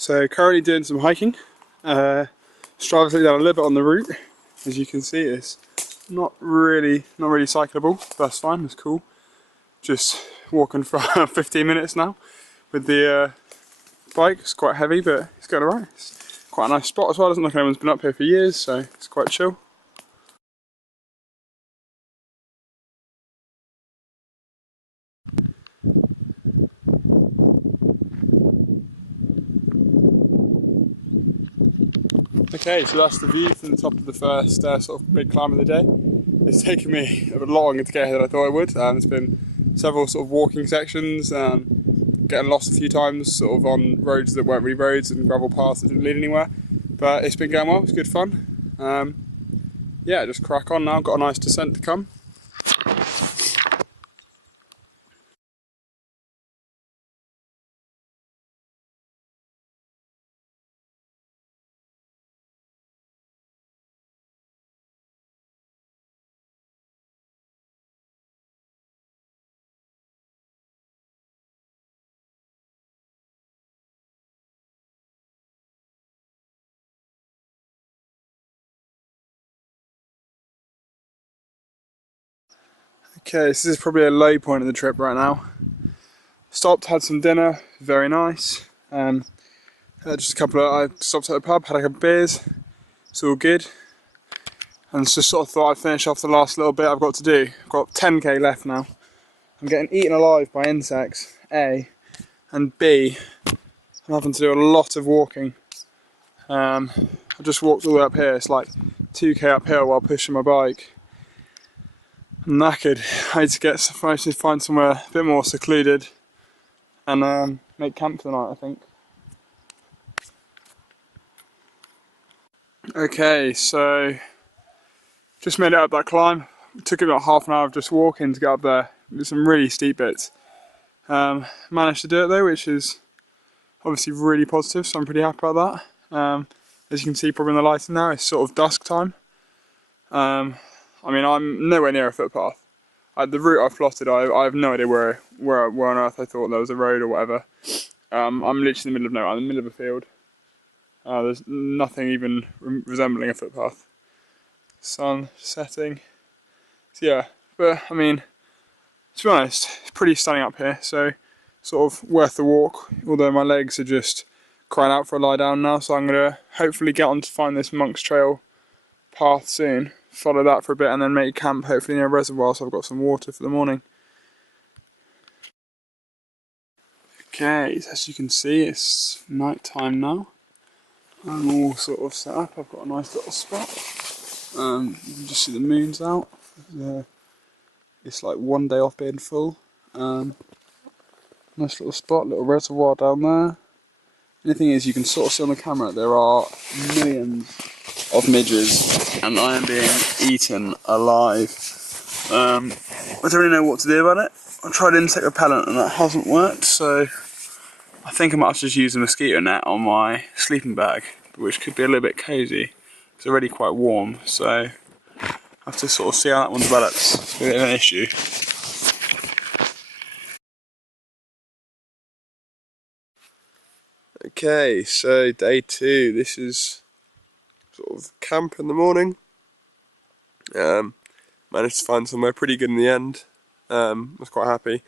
So currently doing some hiking. Strava's down a little bit on the route. As you can see, it's not really cyclable, but that's fine, it's cool. Just walking for 15 minutes now with the bike. It's quite heavy, but it's going alright. It's quite a nice spot as well. Doesn't look like anyone's been up here for years, so it's quite chill. Okay, so that's the view from the top of the first sort of big climb of the day. It's taken me a bit longer to get here than I thought it would. There's been several sort of walking sections, getting lost a few times sort of on roads that weren't really roads and gravel paths that didn't lead anywhere. But it's been going well, it's good fun. Yeah, just crack on now, got a nice descent to come. Okay, this is probably a low point of the trip right now. Stopped, had some dinner, very nice. Just a couple of, I stopped at the pub, had a couple of beers, it's all good. And just sort of thought I'd finish off the last little bit I've got to do. I've got 10k left now. I'm getting eaten alive by insects, A, and B, I'm having to do a lot of walking. I just walked all the way up here, it's like 2k uphill while pushing my bike. I'm knackered. I need to find somewhere a bit more secluded and make camp for the night, I think. Okay, so just made it up that climb. It took about half an hour of just walking to get up there. There's some really steep bits. Managed to do it though, which is obviously really positive, so I'm pretty happy about that. As you can see probably in the lighting now, it's sort of dusk time. I mean, I'm nowhere near a footpath. The route I've plotted, I have no idea where on earth I thought there was a road or whatever. I'm literally in the middle of nowhere, I'm in the middle of a field. There's nothing even resembling a footpath. Sun setting. So yeah, but I mean, to be honest, it's pretty stunning up here, so sort of worth the walk, although my legs are just crying out for a lie down now, so I'm going to hopefully get on to find this Monk's Trail path soon, follow that for a bit and then make camp hopefully near a reservoir so I've got some water for the morning. Okay, so as you can see it's night time now. I'm all sort of set up, I've got a nice little spot. You can just see the moon's out. It's like one day off being full. Nice little spot, little reservoir down there. The thing is, you can sort of see on the camera there are millions of midges and I am being eaten alive. I don't really know what to do about it. I tried insect repellent and that hasn't worked, so I think I might have to just use a mosquito net on my sleeping bag, which could be a little bit cosy. It's already quite warm, so I have to sort of see how that one develops. It's a bit of an issue. Okay, so day 2, this is sort of camp in the morning. Managed to find somewhere pretty good in the end. I was quite happy.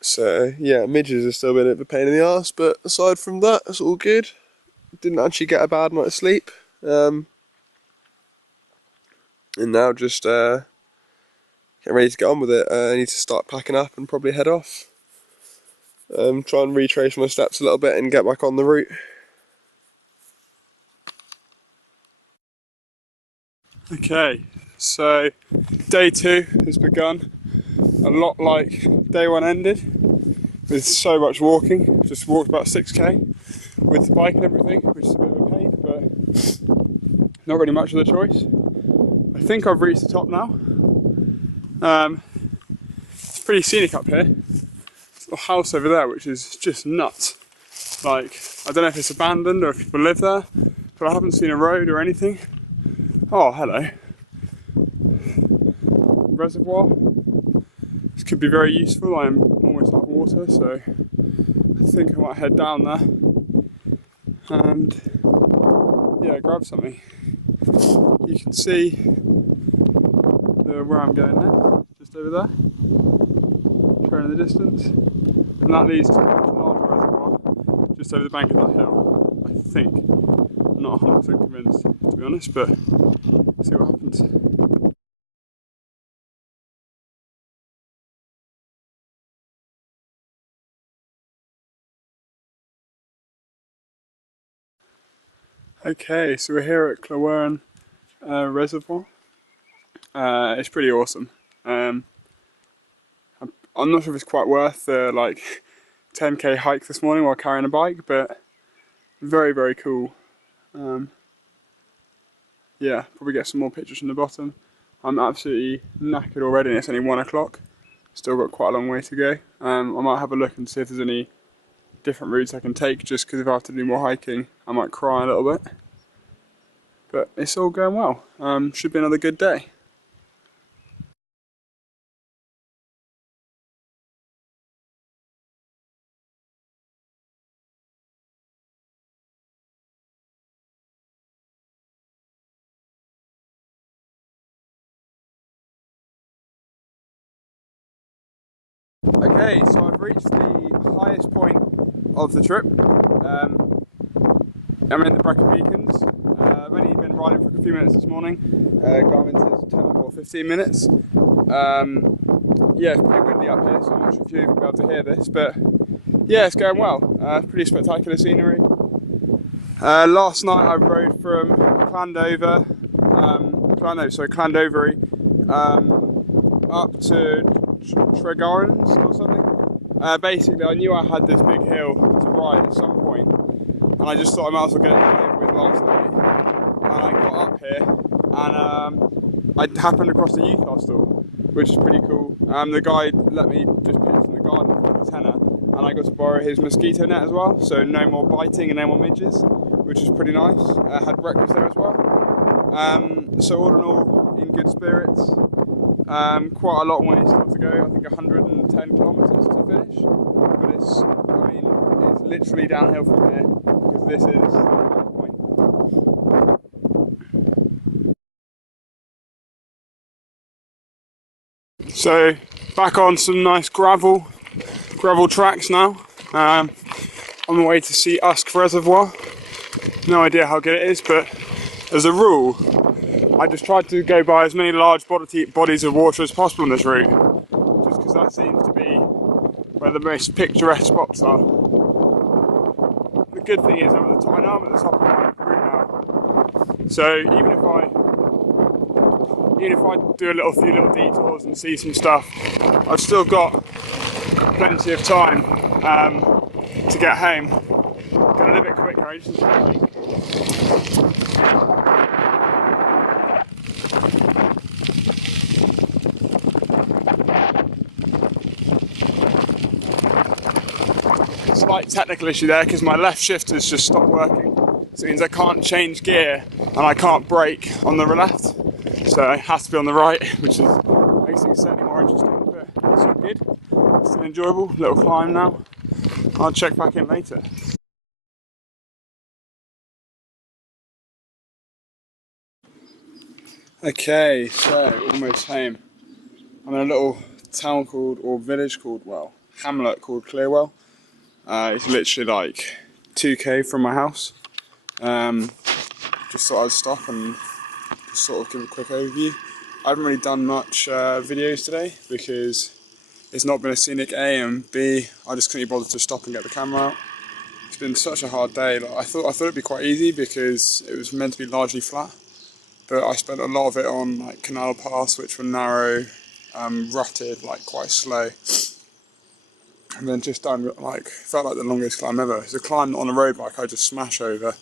So yeah, midges are still a bit of a pain in the arse, but aside from that, it's all good. Didn't actually get a bad night of sleep. And now just getting ready to get on with it. I need to start packing up and probably head off. Try and retrace my steps a little bit and get back on the route. Okay, so day 2 has begun. A lot like day 1 ended, with so much walking. Just walked about 6k with the bike and everything, which is a bit of a pain, but not really much of a choice. I think I've reached the top now. It's pretty scenic up here. There's a little house over there which is just nuts. Like, I don't know if it's abandoned or if people live there, but I haven't seen a road or anything. Oh, hello. Reservoir. This could be very useful. I am almost out of water, so I think I might head down there and yeah, grab something. You can see where I'm going next, just over there, showing in the distance, and that leads to a much larger reservoir just over the bank of that hill, I think. I'm not 100% convinced, to be honest, but see what happens. Okay, so we're here at Clywern Reservoir. It's pretty awesome. I'm not sure if it's quite worth the like 10k hike this morning while carrying a bike, but very, very cool. Yeah, probably get some more pictures from the bottom. I'm absolutely knackered already and it's only 1 o'clock. Still got quite a long way to go. I might have a look and see if there's any different routes I can take, just because if I have to do more hiking I might cry a little bit. But it's all going well. Should be another good day. Okay, so I've reached the highest point of the trip. I'm in the Brecon Beacons. I've only been riding for a few minutes this morning. Garmin says 10 or 15 minutes. Yeah, it's pretty windy up here, so I'm not sure if you'll even be able to hear this, but yeah, it's going well. Pretty spectacular scenery. Last night I rode from Clandovery up to Tregarens or something. Basically, I knew I had this big hill to ride at some point, and I just thought I might as well get it over with last night. And I got up here, and I happened across the youth hostel, which is pretty cool. The guy let me just pitch in the garden for like a tenner, and I got to borrow his mosquito net as well, so no more biting and no more midges, which is pretty nice. I had breakfast there as well. So all in all, in good spirits. Quite a lot of way still to go. I think 110 kilometres to finish, but it's literally downhill from here because this is the highest point. So back on some nice gravel tracks now. On the way to see Usk Reservoir. No idea how good it is, but as a rule, I just tried to go by as many large bodies of water as possible on this route, just because that seems to be where the most picturesque spots are. The good thing is I know I'm at the top of my route now, so even if I do a few little detours and see some stuff, I've still got plenty of time to get home. Got a little bit quicker, I just slight technical issue there because my left shifter's just stopped working, so it means I can't change gear and I can't brake on the left, so it has to be on the right, which makes things certainly more interesting, but it's all good, it's still enjoyable. Little climb now. I'll check back in later. Okay, so almost home. I'm in a little town village called, hamlet called Clearwell. It's literally like 2k from my house. Just thought I'd stop and just sort of give a quick overview. I haven't really done much videos today because it's not been a scenic A, and B, I just couldn't be bothered to stop and get the camera out. It's been such a hard day. Like, I thought it'd be quite easy because it was meant to be largely flat, but I spent a lot of it on like canal paths which were narrow, rutted, like quite slow. And then just done felt like the longest climb ever. It's a climb on a road bike I just smash over.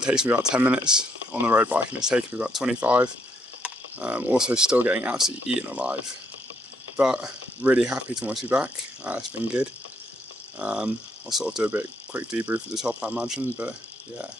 Takes me about 10 minutes on the road bike and it's taken me about 25. Also still getting absolutely eaten alive. But really happy to almost be back. It's been good. I'll sort of do a quick debrief at the top I imagine, but yeah,